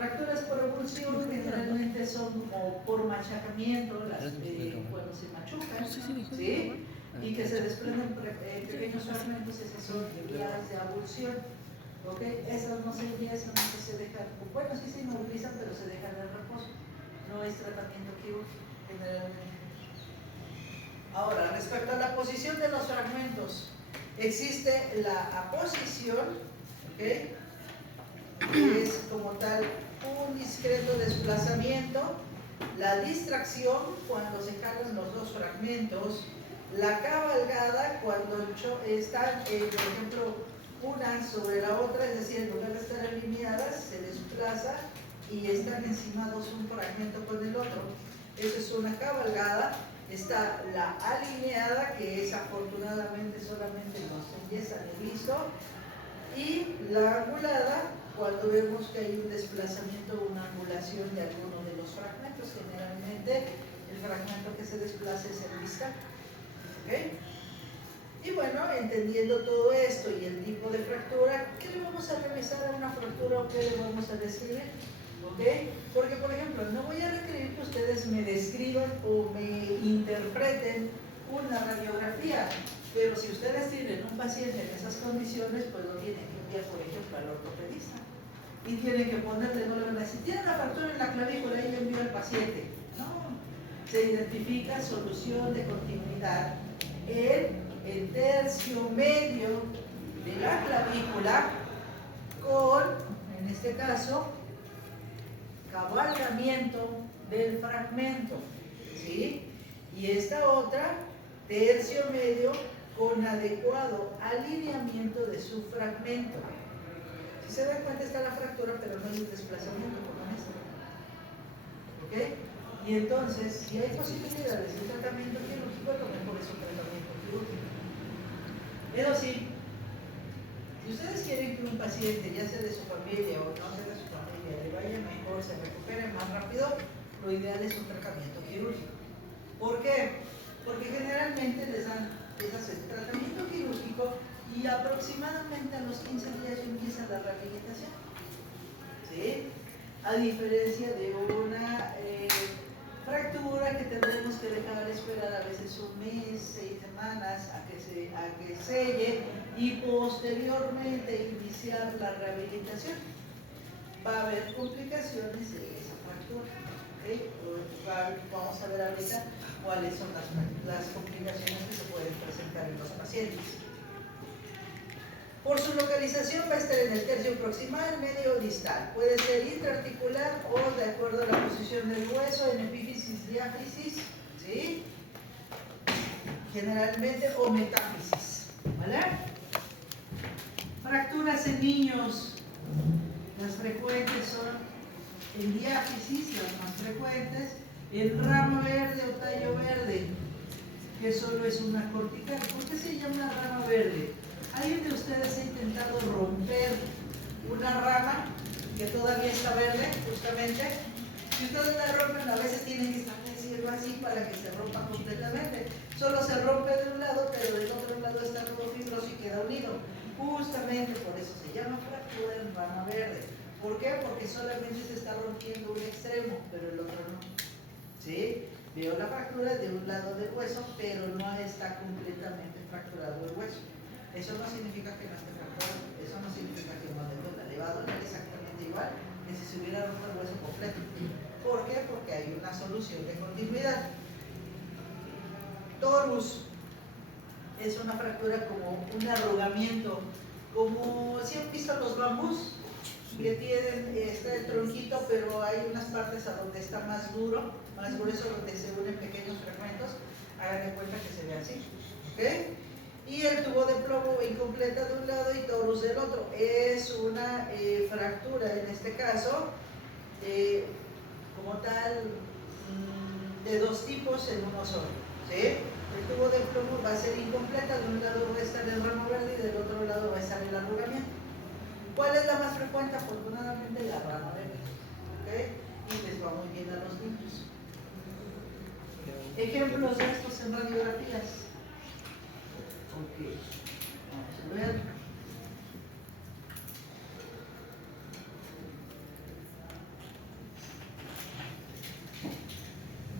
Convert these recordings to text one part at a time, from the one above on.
Fracturas por ebullición generalmente son como por machacamiento, las cuando se machucan, ¿sí? Y que se desprenden pequeños fragmentos, esas son vías de abulsión. ¿Ok? Esas no se ingresan, no se dejan, bueno, sí se inmovilizan, pero se dejan en reposo. No es tratamiento quirúrgico generalmente. Ahora, respecto a la posición de los fragmentos, existe la aposición, ¿ok? Que es como tal un discreto desplazamiento, la distracción cuando se cargan los dos fragmentos, la cabalgada cuando están, por ejemplo, una sobre la otra, es decir, en lugar de estar alineadas, se desplaza y están encimados un fragmento con el otro. Eso es una cabalgada. Está la alineada, que es afortunadamente solamente nos empiezan el listo, y la angulada, cuando vemos que hay un desplazamiento o una angulación de alguno de los fragmentos. Generalmente el fragmento que se desplaza es el distal. ¿Okay? Y bueno, entendiendo todo esto y el tipo de fractura, ¿qué le vamos a realizar a una fractura o qué le vamos a describir? ¿Okay? Porque, por ejemplo, no voy a requerir que ustedes me describan o me interpreten una radiografía, pero si ustedes tienen un paciente en esas condiciones, pues lo tienen que enviar, por ejemplo, al ortopedista. Y tienen que ponerle, no le van a decir, tiene una fractura en la clavícula y le envío al paciente. No, se identifica solución de continuidad en el tercio medio de la clavícula con, en este caso, cabalgamiento del fragmento, ¿sí? Y esta otra, tercio medio con adecuado alineamiento de su fragmento. Si se dan cuenta, está la fractura, pero no hay un desplazamiento como este. ¿Ok? Y entonces, si hay posibilidades de tratamiento quirúrgico, lo mejor es un tratamiento quirúrgico. Pero sí, si ustedes quieren que un paciente, ya sea de su familia o no sea de su familia, le vaya mejor, se recupere más rápido, lo ideal es un tratamiento quirúrgico. ¿Por qué? Porque generalmente les hacen tratamiento quirúrgico y aproximadamente a los 15 días empieza la rehabilitación. ¿Sí? A diferencia de una fractura que tendremos que dejar esperar a veces un mes, 6 semanas a que selle y posteriormente iniciar la rehabilitación. Va a haber complicaciones de esa fractura. ¿Okay? Vamos a ver ahorita cuáles son las complicaciones que se pueden presentar en los pacientes. Por su localización va a estar en el tercio proximal, medio o distal. Puede ser intraarticular o de acuerdo a la posición del hueso, en epífisis, diáfisis, ¿sí? Generalmente, o metáfisis, ¿vale? Fracturas en niños, las frecuentes son en diáfisis, las más frecuentes, el rama verde o tallo verde, que solo es una cortical. ¿Por qué se llama rama verde? ¿Alguien de ustedes ha intentado romper una rama que todavía está verde, justamente? Si ustedes la rompen, a veces tienen que establecerlo así para que se rompa completamente. Solo se rompe de un lado, pero del otro lado está todo fibroso y queda unido. Justamente por eso se llama fractura en rama verde. ¿Por qué? Porque solamente se está rompiendo un extremo, pero el otro no. ¿Sí? Veo la fractura de un lado del hueso, pero no está completamente fracturado el hueso. Eso no significa que no esté fracturado, eso no significa que no le duela, le va a doler exactamente igual que si se hubiera roto el hueso completo. ¿Por qué? Porque hay una solución de continuidad. Torus es una fractura como un arrugamiento, como si han visto los bambús, que tienen, está el tronquito, pero hay unas partes a donde está más duro, más grueso, donde se unen pequeños fragmentos. Hagan de cuenta que se ve así, ¿ok? Y el tubo de plomo incompleta de un lado y torus del otro. Es una fractura, en este caso, como tal, de dos tipos en uno solo, ¿sí? El tubo de plomo va a ser incompleta, de un lado va a estar el ramo verde y del otro lado va a estar el arrugamiento. ¿Cuál es la más frecuente? Afortunadamente la rama verde, ¿okay? Y les va muy bien a los niños. Ejemplos de estos en radiografías. Ok, vamos a ver.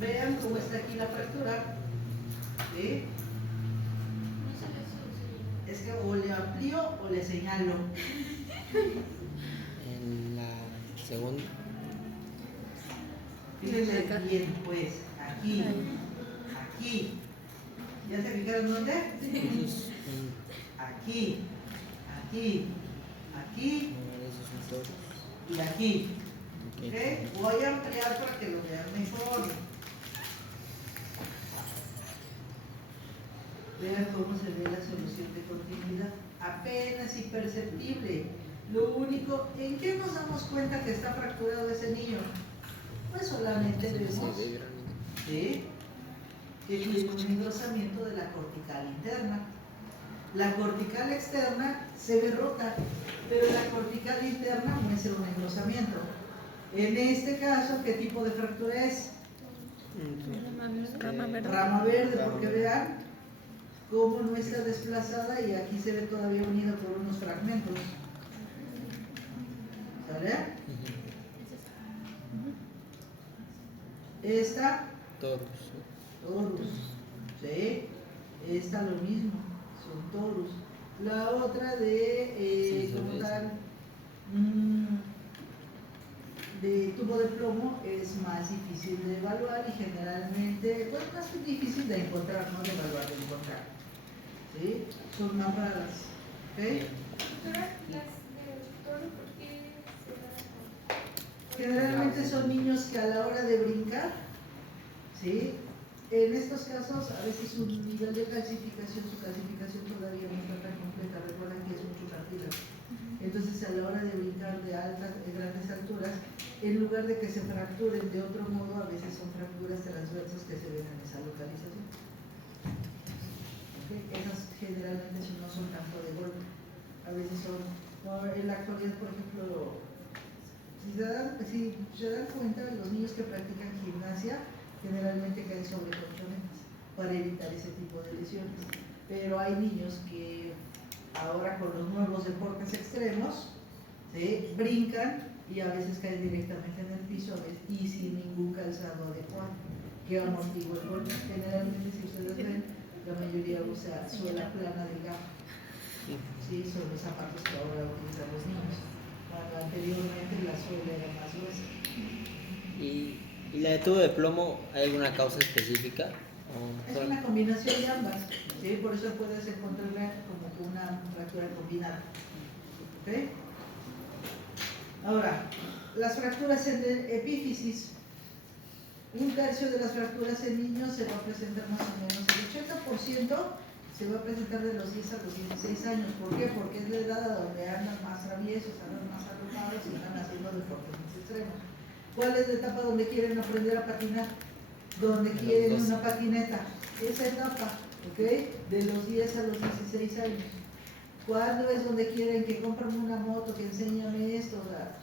Vean cómo está aquí la fractura. ¿Sí? Es que o le amplío o le señalo. En la segunda. Fíjense bien, pues, aquí, aquí. ¿Ya se fijaron dónde? Aquí, aquí, aquí y aquí. ¿Okay? Voy a ampliar para que lo vean mejor. Vean cómo se ve la solución de continuidad. Apenas imperceptible. Lo único, ¿en qué nos damos cuenta que está fracturado ese niño? Pues solamente vemos, ¿sí?, que tiene un engrosamiento de la cortical interna. La cortical externa se ve rota, pero la cortical interna muestra un engrosamiento. En este caso, ¿qué tipo de fractura es? Rama verde, porque vean cómo no está desplazada y aquí se ve todavía unido por unos fragmentos. ¿Sale? Esta, torus, ¿sí? Esta lo mismo, son torus. La otra de, como tal, de tubo de plomo es más difícil de evaluar y generalmente, pues más difícil de encontrar, no de evaluar, de encontrar. ¿Sí? Son más raras. ¿Ok? Generalmente son niños que a la hora de brincar, ¿sí?, en estos casos a veces su nivel de calcificación, su calcificación todavía no está tan completa. Recuerden que es mucho cartílago. Entonces a la hora de brincar de altas, de grandes alturas, en lugar de que se fracturen de otro modo, a veces son fracturas transversas que se ven en esa localización. ¿Okay? Esas generalmente no son tanto de golpe, a veces son, en la actualidad, por ejemplo, si se dan cuenta, los niños que practican gimnasia generalmente caen sobre colchonetas para evitar ese tipo de lesiones. Pero hay niños que ahora con los nuevos deportes extremos, ¿sí?, brincan y a veces caen directamente en el piso y sin ningún calzado adecuado que amortigua el golpe. Generalmente, si ustedes ven, la mayoría usa suela plana delgada. Sí, son los zapatos que ahora utilizan los niños. Cuando anteriormente la suela era más gruesa. ¿Y la de tubo de plomo, hay alguna causa específica? Es una combinación de ambas, ¿sí? Por eso puedes encontrarla como una fractura combinada. ¿Okay? Ahora, las fracturas en epífisis. Un tercio de las fracturas en niños se va a presentar más o menos, el 80% se va a presentar de los 10 a los 16 años. ¿Por qué? Porque es la edad a donde andan más traviesos, andan más arropados y están haciendo deportes más extremos. ¿Cuál es la etapa donde quieren aprender a patinar? Donde quieren una patineta. Esa etapa, ¿ok? De los 10 a los 16 años. ¿Cuándo es donde quieren que compren una moto, que enséñame esto? O sea,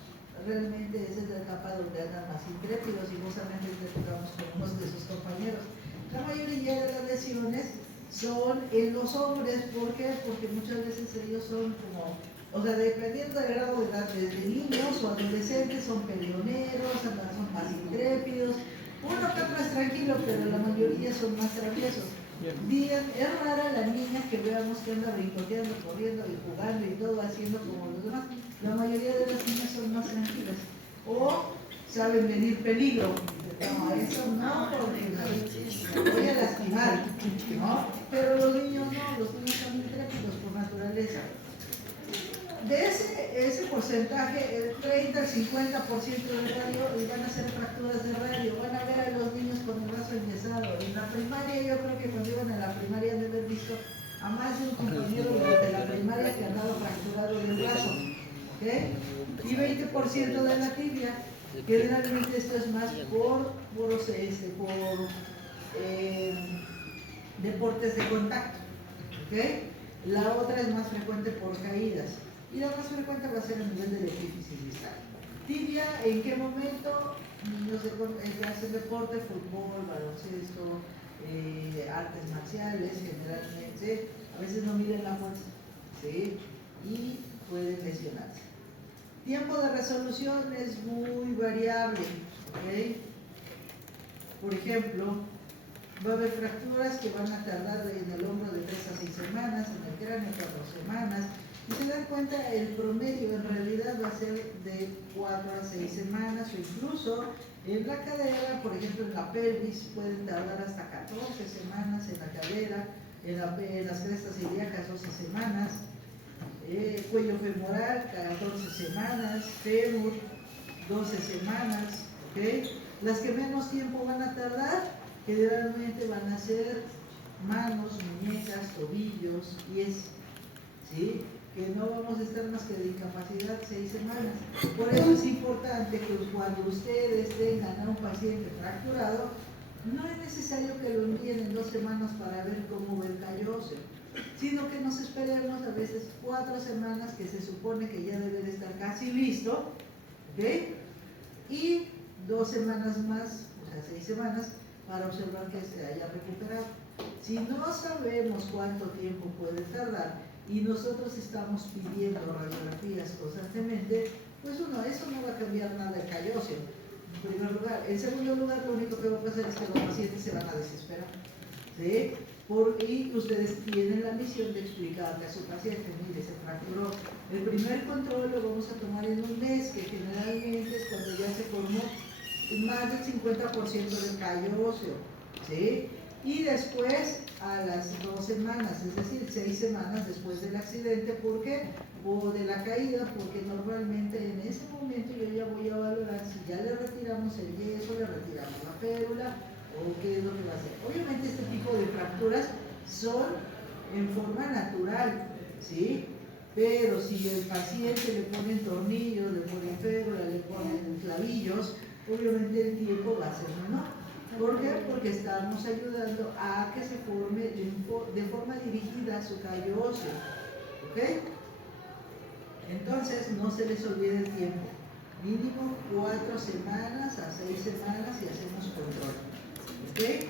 realmente esa es la etapa donde andan más intrépidos y justamente tocamos con unos de sus compañeros. La mayoría de las lesiones son en los hombres. ¿Por qué? Porque muchas veces ellos son como, o sea, dependiendo del grado de edad, desde niños o adolescentes, son peleoneros, son más intrépidos. Uno que otro es tranquilo, pero la mayoría son más traviesos. Es rara la niña que veamos que anda brincoteando, corriendo y jugando y todo, haciendo como los demás. La mayoría de las niñas son más tranquilas. O saben medir peligro. No, eso no, porque me voy a lastimar, ¿no? Pero los niños no, los niños son intrépidos por naturaleza. De ese porcentaje, el 30 al 50% del radio van a ser fracturas de radio, van a ver a los niños con el brazo enyesado. En la primaria, yo creo que cuando iban a la primaria han de haber visto a más de un compañero durante la primaria que andaba fracturado del brazo, ¿okay? Y 20% de la tibia. Generalmente esto es más por deportes de contacto, ¿okay? La otra es más frecuente por caídas. Y la más frecuente va a ser a nivel del epífisis distal. Tibia, ¿en qué momento? Niños que hacen deporte, fútbol, baloncesto, artes marciales, generalmente, a veces no miden la fuerza, ¿sí? Y pueden lesionarse. Tiempo de resolución es muy variable, ¿ok? por ejemplo, va a haber fracturas que van a tardar en el hombro de 3 a 6 semanas, en el cráneo 4 semanas, y se dan cuenta, el promedio en realidad va a ser de 4 a 6 semanas, o incluso en la cadera, por ejemplo en la pelvis, pueden tardar hasta 14 semanas en la cadera, en las crestas ilíacas 12 semanas, cuello femoral 14 semanas, fémur 12 semanas, ¿ok? Las que menos tiempo van a tardar, generalmente van a ser manos, muñecas, tobillos, pies, ¿sí? Que no vamos a estar más que de incapacidad 6 semanas. Por eso es importante que cuando ustedes tengan a un paciente fracturado, no es necesario que lo envíen en 2 semanas para ver cómo va el callo óseo, sino que nos esperemos a veces 4 semanas, que se supone que ya debe de estar casi listo, ¿ok? Y 2 semanas más, o sea 6 semanas, para observar que se haya recuperado. Si no sabemos cuánto tiempo puede tardar y nosotros estamos pidiendo radiografías constantemente, pues eso no va a cambiar nada el callo óseo, en primer lugar. En segundo lugar, lo único que va a pasar es que los pacientes se van a desesperar, ¿sí? Y ustedes tienen la misión de explicarle a su paciente, mire, se fracturó. El primer control lo vamos a tomar en un mes, que generalmente es cuando ya se formó más del 50% del callo óseo, ¿sí? Y después a las 2 semanas, es decir, 6 semanas después del accidente, ¿por qué? O de la caída, porque normalmente en ese momento yo ya voy a valorar si ya le retiramos el yeso, le retiramos la férula, o qué es lo que va a hacer. Obviamente este tipo de fracturas son en forma natural, ¿sí? Pero si el paciente le ponen tornillos, le ponen férula, le ponen clavillos, obviamente el tiempo va a ser menor. ¿Por qué? Porque estamos ayudando a que se forme de forma dirigida su callo óseo, ¿ok? Entonces no se les olvide el tiempo, mínimo 4 semanas a 6 semanas y hacemos control, ¿ok?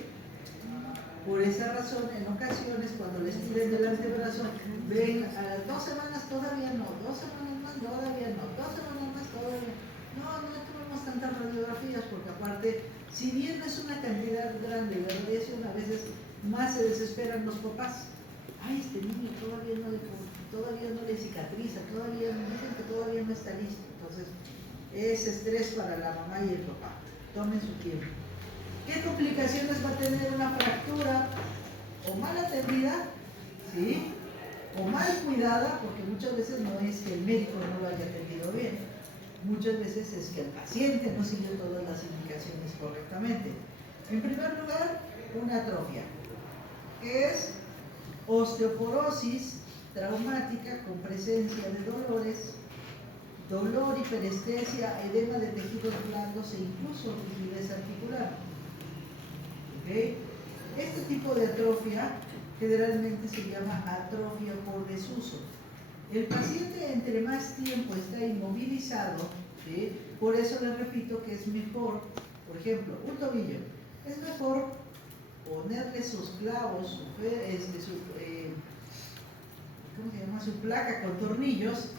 Por esa razón, en ocasiones, cuando les tiren del antebrazo, ven a las 2 semanas todavía no, 2 semanas más todavía no, 2 semanas más todavía no tomamos tantas radiografías, porque aparte, si bien no es una cantidad grande de radiación, a veces más se desesperan los papás. Ay, este niño todavía no le cicatriza, dicen que todavía no está listo. Entonces, es estrés para la mamá y el papá. Tomen su tiempo. ¿Qué complicaciones va a tener una fractura? O mal atendida, ¿sí? O mal cuidada, porque muchas veces no es que el médico no lo haya atendido bien, muchas veces es que el paciente no siguió todas las indicaciones correctamente. En primer lugar, una atrofia, que es osteoporosis traumática con presencia de dolores, dolor, hiperestesia, edema de tejidos blandos e incluso rigidez articular. ¿Okay? Este tipo de atrofia generalmente se llama atrofia por desuso. El paciente entre más tiempo está inmovilizado, ¿sí? Por eso les repito que es mejor, por ejemplo, un tobillo, es mejor ponerle sus clavos, su placa con tornillos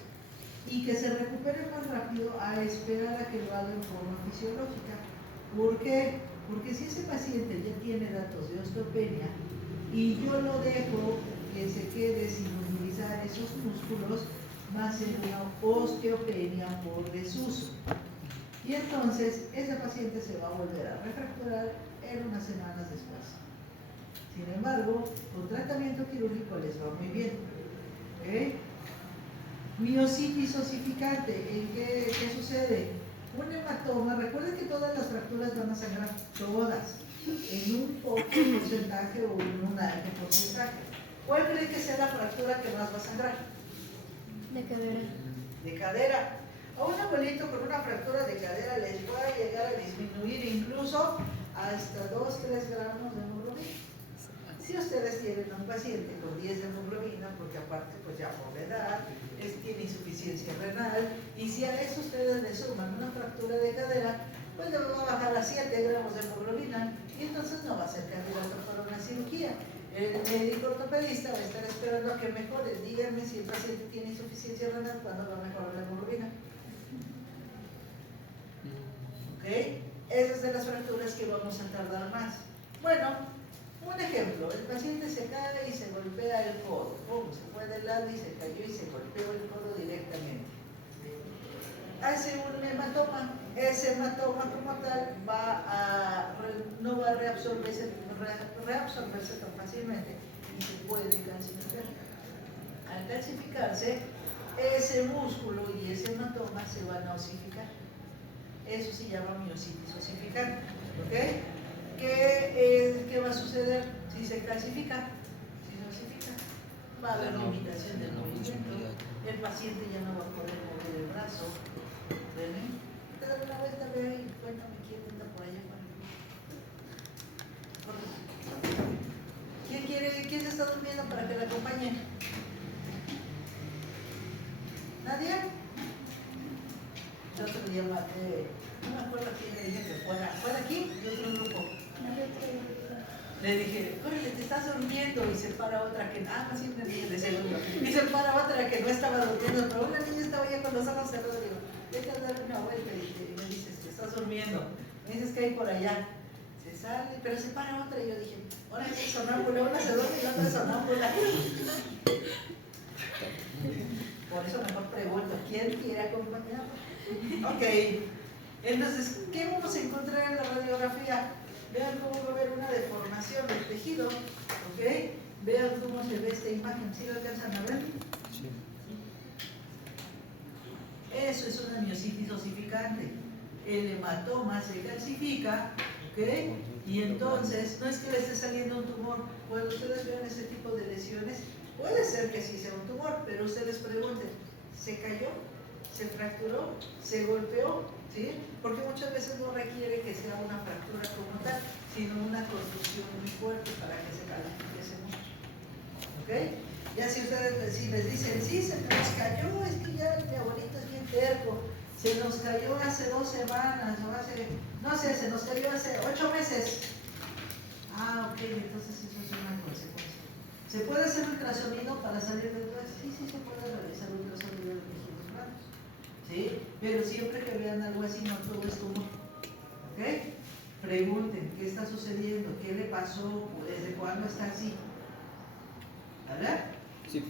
y que se recupere más rápido a esperar a que lo haga en forma fisiológica. ¿Por qué? Porque si ese paciente ya tiene datos de osteopenia y yo lo dejo que se quede sin movilizar esos músculos, va a ser una osteopenia por desuso. Y entonces ese paciente se va a volver a refracturar en unas semanas después. Sin embargo, con tratamiento quirúrgico les va muy bien. ¿Okay? Miositis osificante, ¿qué sucede? Un hematoma, recuerden que todas las fracturas van a sangrar, todas, en un poco porcentaje o en un alto porcentaje. ¿Cuál cree que sea la fractura que más va a sangrar? De cadera. De cadera. A un abuelito con una fractura de cadera les puede llegar a disminuir incluso hasta 2-3 gramos de hemoglobina. Si ustedes tienen un paciente con 10 de hemoglobina, porque aparte pues ya por la edad, tiene insuficiencia renal, y si a eso ustedes le suman una fractura de cadera, pues le va a bajar a 7 gramos de hemoglobina, y entonces no va a ser candidato para una cirugía. El médico ortopedista va a estar esperando a que mejore. Díganme si el paciente tiene insuficiencia renal, ¿cuándo va a mejorar la hemoglobina? ¿Ok? Esa es de las fracturas que vamos a tardar más. Bueno, un ejemplo, el paciente se cae y se golpea el codo, se fue de lado y se cayó y se golpeó el codo directamente. Hace un hematoma, ese hematoma como tal no va a reabsorberse tan fácilmente y se puede calcificar. Al calcificarse, ese músculo y ese hematoma se van a osificar. Eso se llama miositis osificante. ¿Okay? ¿Qué va a suceder si se calcifica? Si se osifica, va a haber limitación del movimiento, el paciente ya no va a poder mover el brazo. ¿Ven? Te das una vuelta, ve y cuéntame quién anda por allá. ¿Quién se está durmiendo para que la acompañe? ¿Nadie? Yo otro día maté, no me acuerdo quién le dije que fuera aquí, de otro grupo. Le dije, córrele, te estás durmiendo, y se para otra que, más siempre ríe de segundo, y se para otra que no estaba durmiendo, pero una niña estaba ya con los ojos cerrados, le digo, vete a dar una vuelta, y me dices, te estás durmiendo, me dices que hay por allá, se sale, pero se para otra, y yo dije, ahora es sonámbula, una se duerme y la otra es sonámbula. Por eso mejor pregunto, ¿quién quiere acompañar? Ok, entonces, ¿qué vamos a encontrar en la radiografía? Vean cómo va a haber una deformación del tejido, ¿ok? Vean cómo se ve esta imagen, ¿sí lo alcanzan a ver? Sí. Eso es una miositis osificante. El hematoma se calcifica, ¿ok? Y entonces, no es que le esté saliendo un tumor. Cuando ustedes vean ese tipo de lesiones, puede ser que sí sea un tumor, pero ustedes pregunten, ¿se cayó? ¿Se fracturó? ¿Se golpeó? ¿Sí? Porque muchas veces no requiere que sea una fractura como tal, sino una contusión muy fuerte para que se califique ese músculo. ¿Ok? Ya si ustedes les dicen, sí, se nos cayó, es que ya mi abuelito es bien terco, se nos cayó hace 2 semanas, o no sé, se nos cayó hace 8 meses. Ok, entonces eso es una consecuencia. ¿Se puede hacer ultrasonido para salir del hueso? Sí, se puede realizar ultrasonido de tejidos humanos. ¿Sí? Pero siempre que vean algo así, no todo es tumor. ¿Ok? Pregunten, ¿qué está sucediendo? ¿Qué le pasó? ¿Desde cuándo está así? ¿Verdad? Sí.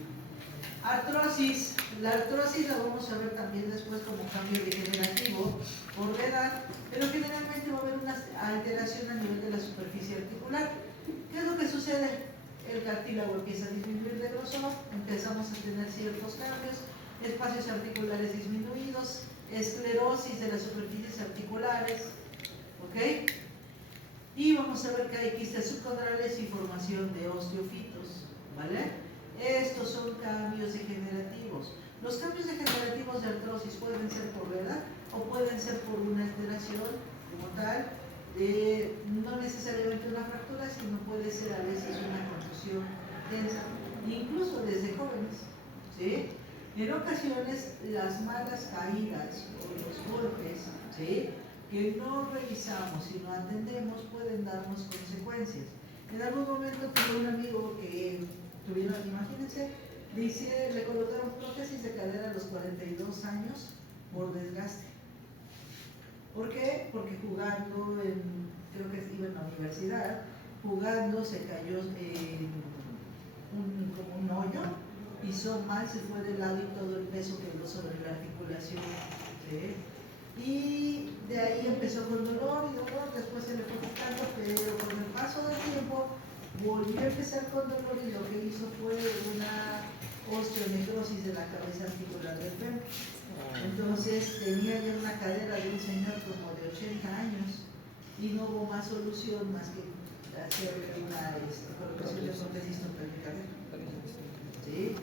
Artrosis. La artrosis la vamos a ver también después como cambio degenerativo por la edad, pero generalmente va a haber una alteración a nivel de la superficie articular. ¿Qué es lo que sucede? El cartílago empieza a disminuir de grosor, empezamos a tener ciertos cambios, espacios articulares disminuidos, esclerosis de las superficies articulares, ¿ok? Y vamos a ver que hay quistes subcondrales y formación de osteofitos, ¿vale? Estos son cambios degenerativos. Los cambios degenerativos de artrosis pueden ser por la edad o pueden ser por una alteración como tal, no necesariamente una fractura, sino puede ser a veces una contusión tensa, incluso desde jóvenes, ¿sí? En ocasiones las malas caídas o los golpes, ¿sí?, que no revisamos y no atendemos pueden darnos consecuencias. En algún momento tuve un amigo que tuvieron, imagínense, le colocaron prótesis de cadera a los 42 años por desgaste. ¿Por qué? Porque jugando, creo que iba en la universidad, jugando se cayó como un hoyo, pisó mal, se fue de lado y todo el peso quedó sobre la articulación. ¿Sí? Y de ahí empezó con dolor y dolor, después se le fue quitando, pero con el paso del tiempo volvió a empezar con dolor y lo que hizo fue una osteonecrosis de la cabeza articular del fémur. Entonces tenía ya una cadera de un señor como de 80 años y no hubo más solución más que hacerle una colocación de prótesis total de cadera. ¿Sí?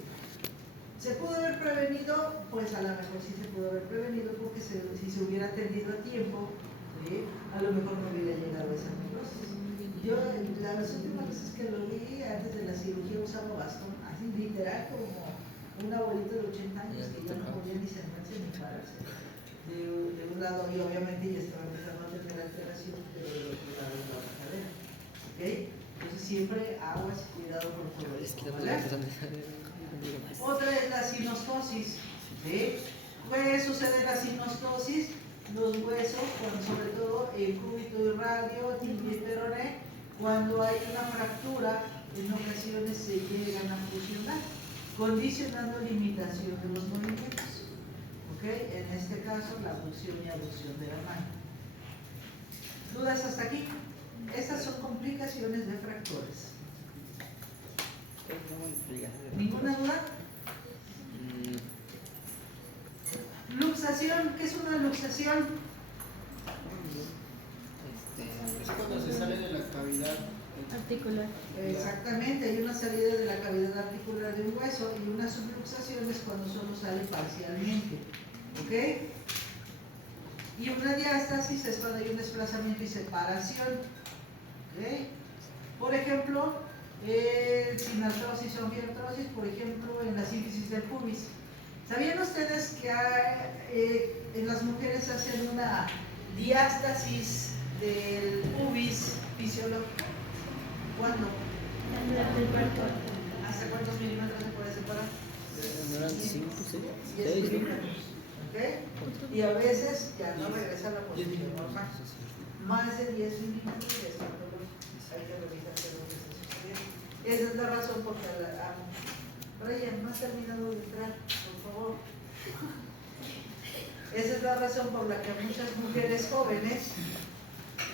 ¿Se pudo haber prevenido? Pues a lo mejor sí se pudo haber prevenido porque si se hubiera atendido a tiempo, ¿sí?, a lo mejor no hubiera llegado a esa necrosis. Yo las últimas veces que lo vi antes de la cirugía usaba bastón, así literal como un abuelito de 80 años que ya no podía ni sentarse ni pararse. De un lado, y obviamente ya estaba empezando a tener alteración, pero del otro lado de la cadera. ¿Ok? Entonces siempre aguas y cuidado por todo esto, ¿vale? Otra es la sinostosis. ¿Sí? ¿Qué sucede en la sinostosis? Los huesos, sobre todo en cúbito y radio, tibia y peroné. Cuando hay una fractura, en ocasiones se llegan a fusionar, condicionando limitación de los movimientos. ¿Ok? En este caso, la abducción y abducción de la mano. ¿Dudas hasta aquí? Estas son complicaciones de fractores. ¿Ninguna duda? Luxación, ¿qué es una luxación? Es cuando se sale de la cavidad Articular. Exactamente, hay una salida de la cavidad articular de un hueso y una subluxación es cuando solo sale parcialmente. ¿Ok? Y una diástasis es cuando hay un desplazamiento y separación. ¿Ok? Por ejemplo, sin artrosis o anquiartrosis, por ejemplo, en la sínfisis del pubis. ¿Sabían ustedes que en las mujeres hacen una diástasis del pubis fisiológico? ¿Cuándo? ¿Hasta cuántos milímetros se puede separar? ¿No eran 5, 10 6? milímetros. ¿Ok? Y a veces ya no regresa a la posición normal. Más de 10 milímetros es patológico. Hay que revisar qué es lo que está sucediendo. Esa es la razón por la Brian, no has terminado de entrar, por favor. Esa es la razón por la que muchas mujeres jóvenes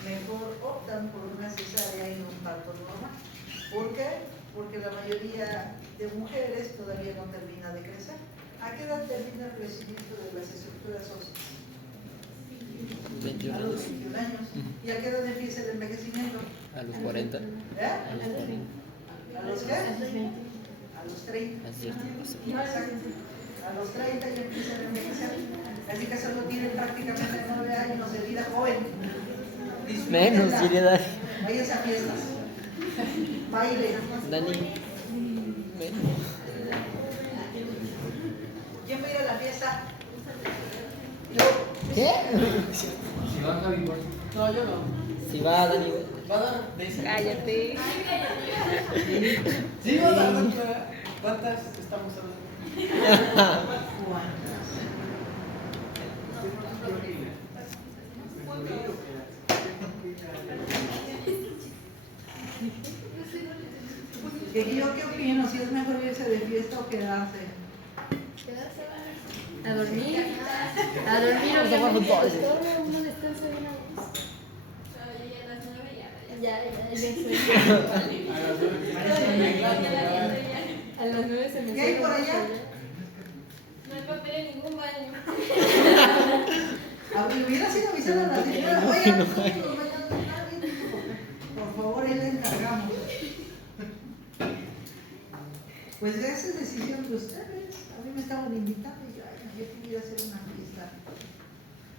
mejor optan por una cesárea y no un parto normal. ¿Por qué? Porque la mayoría de mujeres todavía no termina de crecer. ¿A qué edad termina el crecimiento de las estructuras óseas? 21 A los años. 21 años. ¿Y a qué edad empieza el envejecimiento? A los 40. ¿Eh? A los 40. ¿A los qué? A los 30. Así es. Exacto. A los 30 ya empiezan a envejecer. Así que solo tienen prácticamente 9 años de vida joven. Menos, Disfrútenla. sí le da. Váyanse a fiestas. Baile. Dani. Menos. ¿Quién va a ir a la fiesta? Yo. ¿Qué? Si va Javi, igual. No, yo no. Si va, Dani. Va a dar de ese. Cállate. Sí, va a dar. ¿Cuántas estamos hablando? ¿Yo qué opino? Si es mejor irse de fiesta o quedarse. A dormir. A dormir, obviamente. Todo uno descansa de una vez. A las 9 se me ¿Qué hay por allá? No hay papel en ningún baño. Hubiera sido avisar a la señora. Oigan, no, por favor, ahí le encargamos. Pues esa es decisión de ustedes. A mí me estaban invitando y yo, ay, yo quería hacer una fiesta.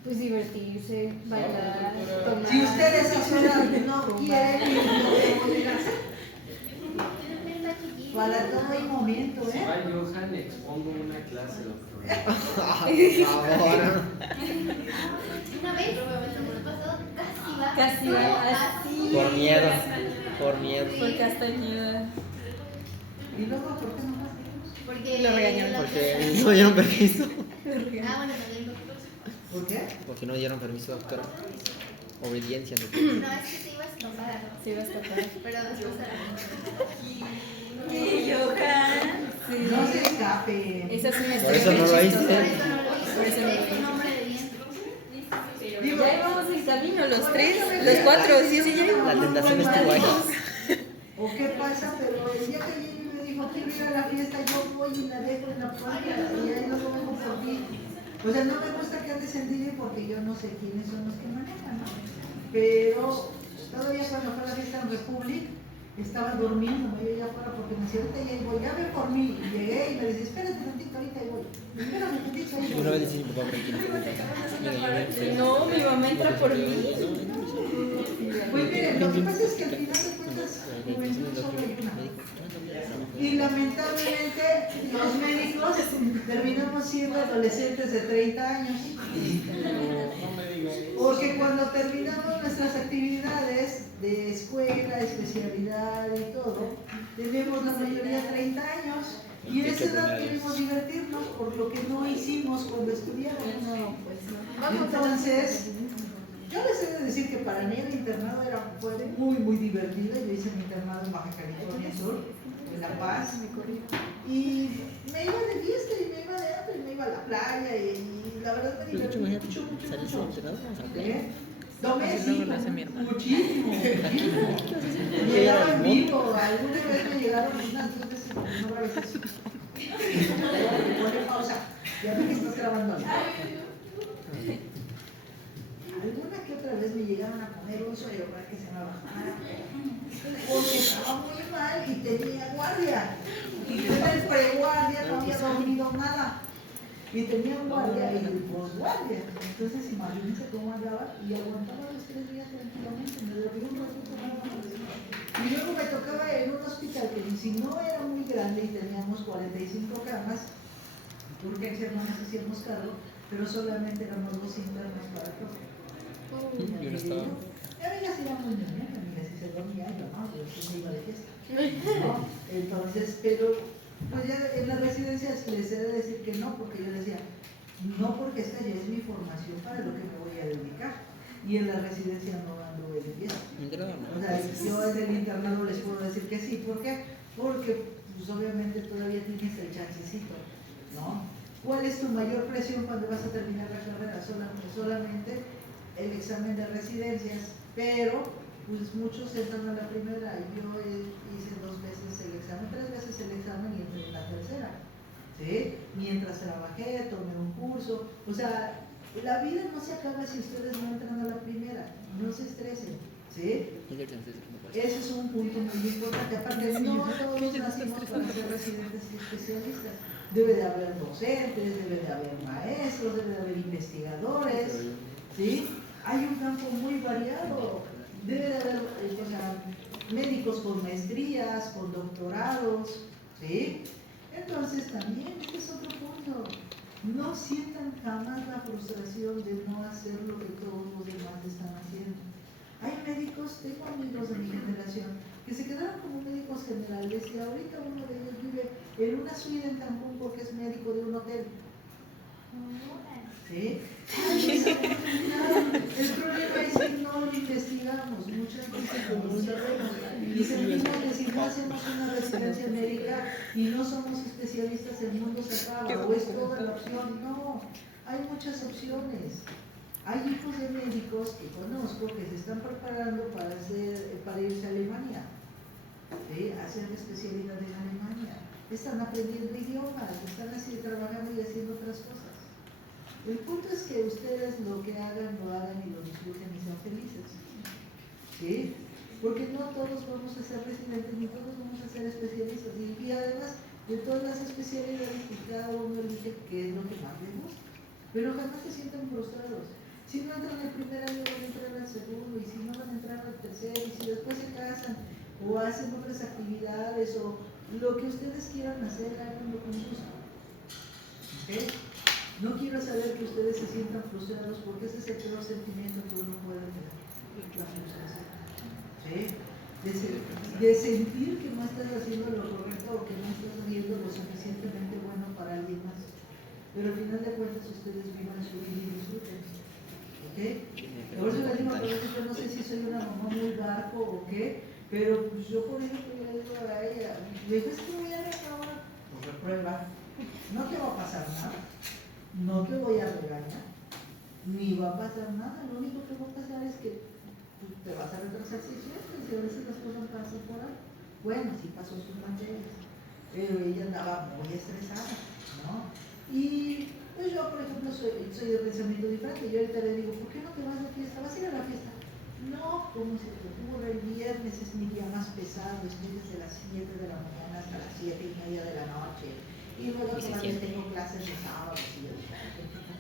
Pues divertirse, bailar, tomar. Si ustedes a su edad no quieren, no debo ir a hacer. Para todo hay momento, Si ¿eh? va Johan, expongo una clase, doctor. Ahora. Una vez, el mes pasado, casi va. Casi va así. Por miedo. Por miedo. Por castañuda. Y luego, ¿por qué no más? Porque Lo regañaron. Porque no dieron permiso. Ah, bueno, también doctor. ¿Por qué? Porque no dieron permiso, doctora. Obediencia. No, es que se iba a escapar, Se iba a escapar. pero después ¿Qué, Johan? Sí. No se escape. Esa es una Por historia eso no muy lo chistosa. por hice. eso no lo hizo. Por eso no lo Es hizo. un hombre de bien. Ya íbamos en camino, los tres, los cuatro, sí, sí, ya íbamos. La tentación estuvo ahí. ¿O qué pasa? Pero el día que ella me dijo, quiero ir a la fiesta, yo voy y la dejo en la puerta y ahí luego vengo por ti. O sea, no me gusta que andes en Disney porque yo no sé quiénes son los que manejan, ¿no? Pero todavía cuando fue a la fiesta en Republic, estaba durmiendo, me iba allá afuera porque me decía, ahorita ya voy, ya ve por mí. Y llegué y me decía, espérate tantito, ahorita ahí voy. Espérame tantito, ahí voy. Una vez le dije a mi papá, tranquilo. Mira, No, mi mamá entra por mí. Pues miren, lo que pasa es que al final de cuentas, juventud solo hay una. Y lamentablemente los médicos terminamos siendo adolescentes de 30 años. Porque cuando terminamos nuestras actividades de escuela, especialidad y todo, tenemos la mayoría 30 años. Y en esa edad queremos divertirnos por lo que no hicimos cuando estudiamos. No, pues no. Entonces, yo les he de decir que para mí el internado fue muy, muy divertido. Yo hice mi internado en Baja California Sur, en La Paz. Y me iba de fiesta y me iba de hambre, y me iba a la playa y la verdad me divertí mucho. Doméstico, muchísimo. Llegaba en vivo, alguna vez me llegaron unas 2 veces, no veces. Pone pausa, ya vi que estás grabando. Alguna que otra vez me llegaron a poner un suero para que se me bajara. Porque estaba muy mal y tenía guardia. Y yo en el preguardia no había dormido nada. Y tenía un guardia y el posguardia. Entonces imagínense cómo andaba y aguantaba los 3 días tranquilamente. Me dormí un ratito nada más. Y luego me tocaba en un hospital que si no era muy grande y teníamos 45 camas, urgencias no nos hacíamos cargo, pero solamente éramos 2 internos para todo. Y a mí ya se iba muy bien, a mí así se dormía, yo no, yo me iba de fiesta. ¿No? Entonces, pero pues ya en las residencias les he de decir que no, porque yo les decía, no, porque esta ya es mi formación para lo que me voy a dedicar. Y en la residencia no anduve de fiesta. O sea, yo en el internado les puedo decir que sí, ¿por qué? Porque pues, obviamente todavía tienes el chancecito, ¿no? ¿Cuál es tu mayor presión cuando vas a terminar la carrera? Solamente el examen de residencias, pero pues muchos entran a la primera. Yo hice 2 veces el examen, 3 veces el examen y entré en la tercera, ¿sí? Mientras trabajé, tomé un curso. O sea, la vida no se acaba si ustedes no entran a la primera, no se estresen, ¿sí? Ese es un punto muy importante. Aparte, no todos nacimos para ser residentes y especialistas. Debe de haber docentes, debe de haber maestros, debe de haber investigadores, ¿sí? Hay un campo muy variado. Debe de haber médicos con maestrías, con doctorados, ¿sí? Entonces también, este es otro punto. No sientan jamás la frustración de no hacer lo que todos los demás están haciendo. Hay médicos, tengo amigos de mi generación, que se quedaron como médicos generales y ahorita uno de ellos vive en una suite en Cancún porque es médico de un hotel. ¿Sí? El problema es que no lo investigamos, muchas veces no lo sabemos. Y sentimos que si no hacemos una residencia médica y no somos especialistas, el mundo se acaba, o es toda la opción. No, hay muchas opciones. Hay hijos de médicos que conozco que se están preparando para irse a Alemania, ¿sí? A hacer especialidad en Alemania. Están aprendiendo idiomas, están así trabajando y haciendo otras cosas. El punto es que ustedes lo que hagan, lo hagan y lo disfruten y sean felices, ¿sí? Porque no todos vamos a ser residentes ni todos vamos a ser especialistas. Y además, de todas las especialidades, pues cada uno elige qué es lo que más le gusta. Pero jamás se sientan frustrados. Si no entran el primer año, van a entrar al segundo, y si no van a entrar al tercero, y si después se casan, o hacen otras actividades, o lo que ustedes quieran hacer, háganlo con gusto. ¿Okay? No quiero saber que ustedes se sientan frustrados, porque ese es el peor sentimiento que uno puede tener, la frustración. ¿Sí? De sentir que no estás haciendo lo correcto o que no estás haciendo lo suficientemente bueno para alguien más. Pero al final de cuentas ustedes vivan su vida y disfruten. ¿Ok? Por eso les digo que a veces yo no sé si soy una mamá muy barco o qué, pero pues yo por ejemplo le digo a ella, le digo, es que voy a reprobar, pues reprueba, no te va a pasar nada, no te voy a regañar, ni va a pasar nada, lo único que va a pasar es que te vas a retrasar 6 meses y a veces las cosas pasan por ahí. Bueno, sí pasó sus materias, pero ella andaba muy estresada, ¿no? Y pues yo, por ejemplo, soy de pensamiento diferente. Yo ahorita le digo, ¿por qué no te vas de fiesta? ¿Vas a ir a la fiesta? No, ¿cómo se te ocurre? El viernes es mi día más pesado, estoy desde las 7 de la mañana hasta las 7:30 de la noche. Y luego todavía tengo clases de sábado. Y yo,